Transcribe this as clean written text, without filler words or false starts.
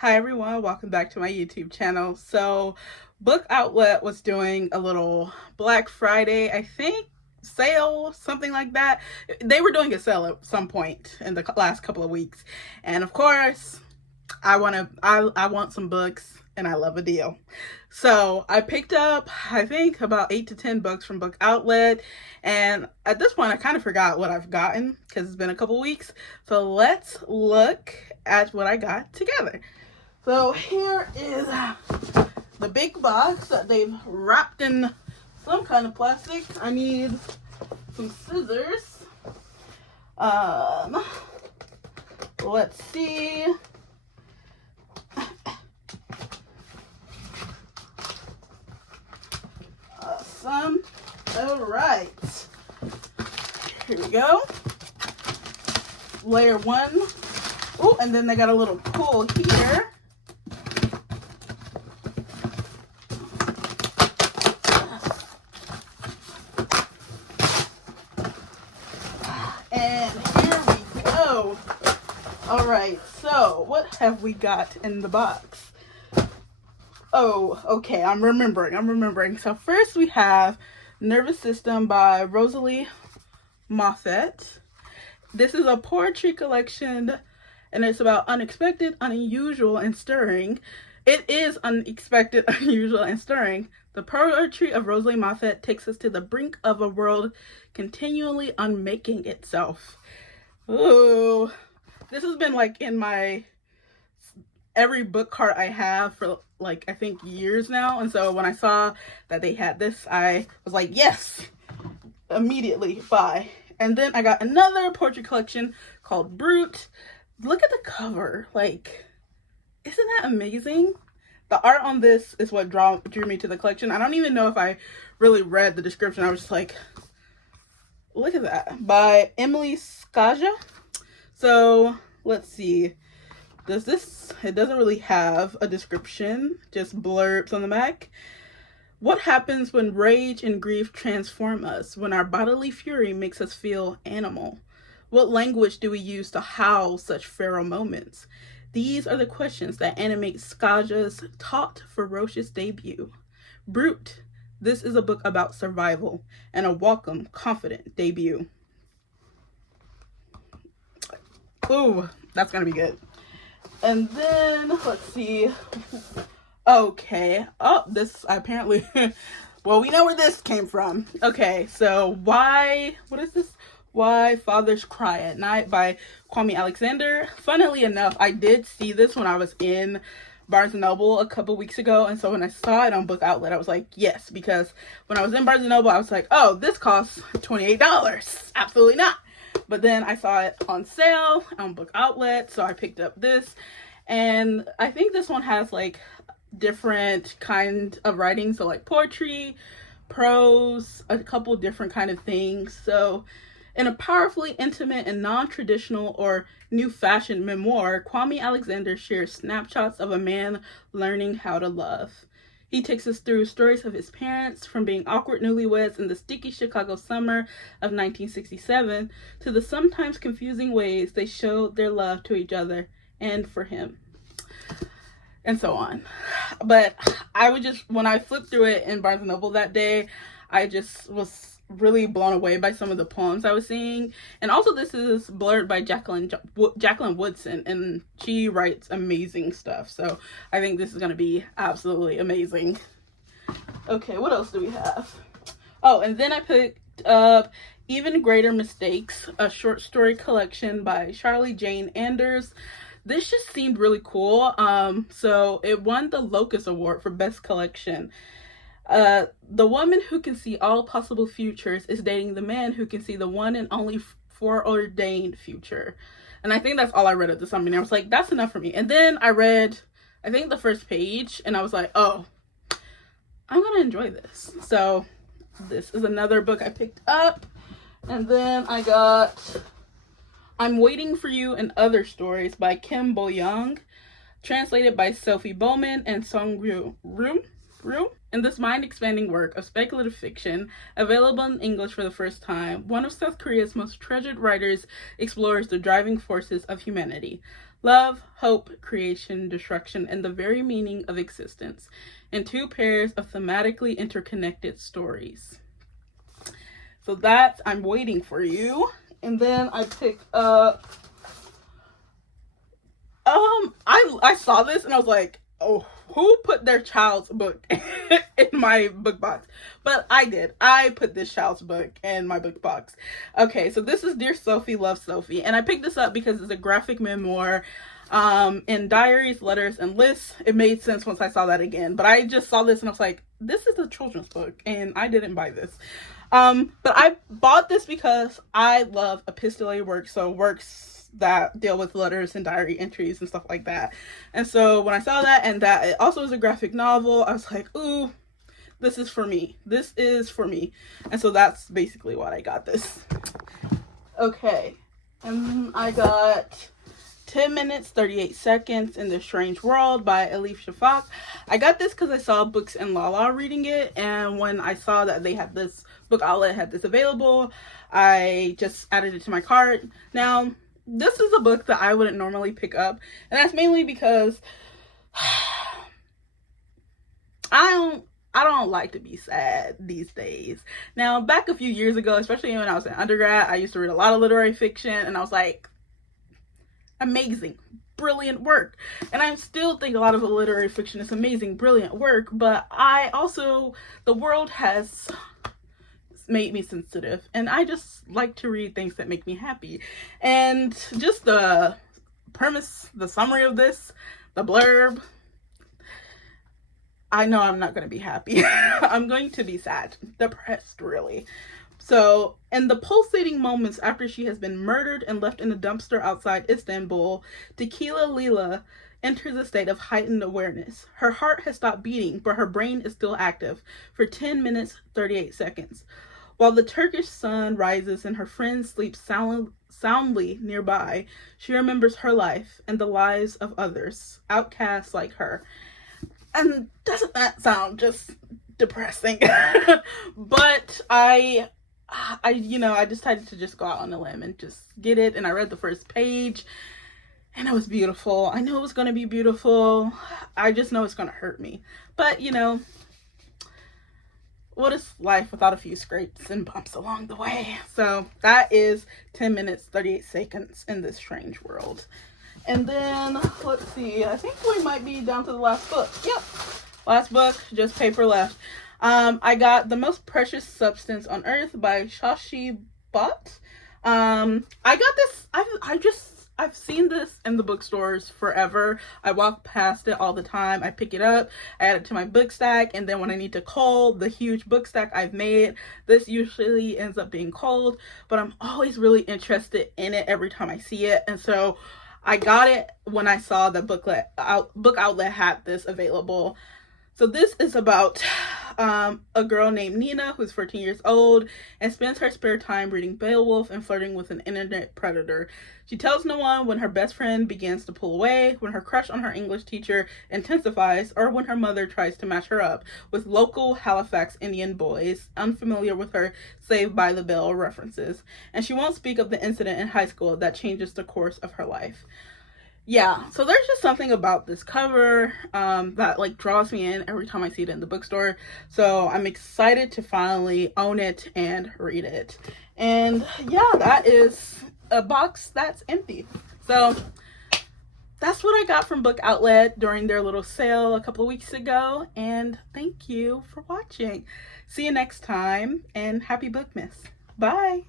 Hi everyone, welcome back to my YouTube channel. So Book Outlet was doing a little Black Friday, I think, sale, something like that. They were doing a sale at some point in the last couple of weeks. And of course, I want some books and I love a deal. So I picked up, I think, about 8 to 10 books from Book Outlet. And at this point, I kind of forgot what I've gotten because it's been a couple weeks. So let's look at what I got together. So here is the big box that they've wrapped in some kind of plastic. I need some scissors. Let's see. Awesome. All right. Here we go. Layer one. Oh, and then they got a little pull here. And here we go. All right, so what have we got in the box? Oh, okay, I'm remembering. So first we have Nervous System by Rosalie Moffett. This is a poetry collection, and it's about unexpected, unusual, and stirring. It is unexpected, unusual, and stirring. The poetry of Rosalie Moffett takes us to the brink of a world continually unmaking itself. Ooh, this has been like in my every book cart I have for like I think years now, and so when I saw that they had this, I was like, yes, immediately buy. And then I got another poetry collection called Brute. Look at the cover, like, isn't that amazing? The art on this is what drew me to the collection. I don't even know if I really read the description. I was just like, look at that. By Emily Skaja. So, let's see. It doesn't really have a description, just blurbs on the back. What happens when rage and grief transform us, when our bodily fury makes us feel animal? What language do we use to house such feral moments? These are the questions that animate Skaja's taut, ferocious debut. Brute. This is a book about survival and a welcome, confident debut. Ooh, that's gonna be good. And then, let's see. Okay. Oh, this apparently, well, we know where this came from. Okay, so what is this? Why Fathers Cry at Night by Kwame Alexander. Funnily enough, I did see this when I was in Barnes & Noble a couple weeks ago, and so when I saw it on Book Outlet, I was like, yes, because when I was in Barnes & Noble, I was like, oh, this costs $28. Absolutely not. But then I saw it on sale on Book Outlet, so I picked up this, and I think this one has like different kind of writing, so like poetry, prose, a couple different kind of things. So in a powerfully intimate and non-traditional or new-fashioned memoir, Kwame Alexander shares snapshots of a man learning how to love. He takes us through stories of his parents, from being awkward newlyweds in the sticky Chicago summer of 1967 to the sometimes confusing ways they showed their love to each other and for him, and so on. But when I flipped through it in Barnes & Noble that day, I just was really blown away by some of the poems I was seeing. And also this is blurred by Jacqueline Woodson, and she writes amazing stuff. So I think this is going to be absolutely amazing. Okay, what else do we have? Oh, and then I picked up Even Greater Mistakes, a short story collection by Charlie Jane Anders. This just seemed really cool. So it won the Locus Award for Best Collection. The woman who can see all possible futures is dating the man who can see the one and only foreordained future. And I think that's all I read at the summary. I was like, that's enough for me. And then I read, I think, the first page, and I was like, oh, I'm gonna enjoy this. So this is another book I picked up. And then I got I'm Waiting for You and Other Stories by Kim Bo-young, translated by Sophie Bowman and Song Room. In this mind-expanding work of speculative fiction, available in English for the first time, one of South Korea's most treasured writers explores the driving forces of humanity: love, hope, creation, destruction, and the very meaning of existence, in two pairs of thematically interconnected stories. So that's I'm Waiting for You. And then I picked up I saw this and I was like, oh, who put their child's book in my book box? But I did. I put this child's book in my book box. Okay, so this is Dear Sophie, Love Sophie. And I picked this up because it's a graphic memoir in diaries, letters, and lists. It made sense once I saw that again. But I just saw this and I was like, this is a children's book and I didn't buy this. But I bought this because I love epistolary work, so works that deal with letters and diary entries and stuff like that. And so when I saw that, and that it also is a graphic novel, I was like, ooh, this is for me. This is for me. And so that's basically what I got this. Okay. And I got 10 minutes, 38 seconds in This Strange World by Elif Shafak. I got this because I saw Books and Lala reading it, and when I saw that they had this, Book Outlet had this available, I just added it to my cart. Now, this is a book that I wouldn't normally pick up, and that's mainly because I don't like to be sad these days. Now, back a few years ago, especially when I was in undergrad, I used to read a lot of literary fiction, and I was like, amazing, brilliant work. And I still think a lot of the literary fiction is amazing, brilliant work, but the world has made me sensitive, and I just like to read things that make me happy. And just the premise, the summary of this, the blurb, I know I'm not going to be happy. I'm going to be sad, depressed, really. So, in the pulsating moments after she has been murdered and left in a dumpster outside Istanbul, Tequila Lila enters a state of heightened awareness. Her heart has stopped beating, but her brain is still active for 10 minutes, 38 seconds. While the Turkish sun rises and her friends sleep soundly nearby, she remembers her life and the lives of others, outcasts like her. And doesn't that sound just depressing? But I decided to just go out on a limb and just get it. And I read the first page and it was beautiful. I knew it was going to be beautiful. I just know it's going to hurt me. But, what is life without a few scrapes and bumps along the way? So that is 10 minutes, 38 seconds in This Strange World. And then, let's see, I think we might be down to the last book. Yep, last book, just paper left. I got The Most Precious Substance on Earth by Shashi Bhatt. I got this, I've seen this in the bookstores forever. I walk past it all the time. I pick it up, I add it to my book stack, and then when I need to cull the huge book stack I've made, this usually ends up being culled, but I'm always really interested in it every time I see it. And so I got it when I saw the Book Outlet had this available. So this is about a girl named Nina who's 14 years old and spends her spare time reading Beowulf and flirting with an internet predator. She tells no one when her best friend begins to pull away, when her crush on her English teacher intensifies, or when her mother tries to match her up with local Halifax Indian boys unfamiliar with her Saved by the Bell references. And she won't speak of the incident in high school that changes the course of her life. Yeah, so there's just something about this cover that draws me in every time I see it in the bookstore. So I'm excited to finally own it and read it. And yeah, that is a box that's empty. So that's what I got from Book Outlet during their little sale a couple of weeks ago. And thank you for watching. See you next time, and happy Bookmas. Bye.